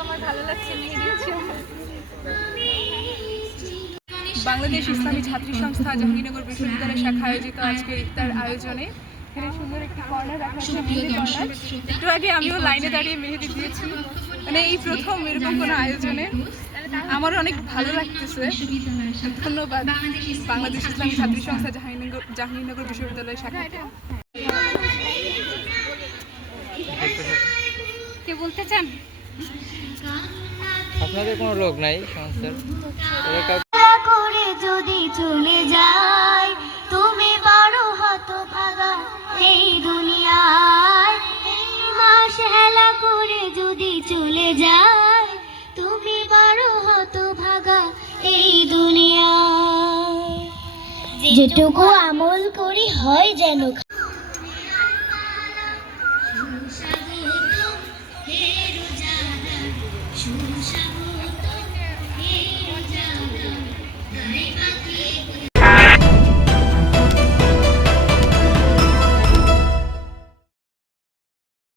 আমার ভালো লাগছে বাংলাদেশ ইসলামী ছাত্রী সংস্থা জাহাঙ্গীরনগর বিশ্ববিদ্যালয় শাখা আয়োজিত আজকে ইফতার আয়োজনে এখানে সুন্দর একটি কর্নার রাখা আছে। একটু আগে আমিও লাইনে দাঁড়িয়ে মেহেদি দিয়েছি, মানে এই প্রথম এরকম কোনো আয়োজনে আমারও অনেক ভালো লাগতেছে। ধন্যবাদ বাংলাদেশ ইসলামী ছাত্রী সংস্থা জাহাঙ্গীরনগর বিশ্ববিদ্যালয় শাখা। কে বলতে চান? আপনাদের কোনো লোক নাই সংস্থার? করে যদি চলে যায় তুমি বড় হতভাগা এই দুনিয়ায়। এই মাস হেলা করে যদি চলে যায় তুমি বড় হতভাগা এই দুনিয়ায়। যেটুকু আমল করি হয় যেন সুস্বাগতম হে রোজাদার সুস্বাগতম।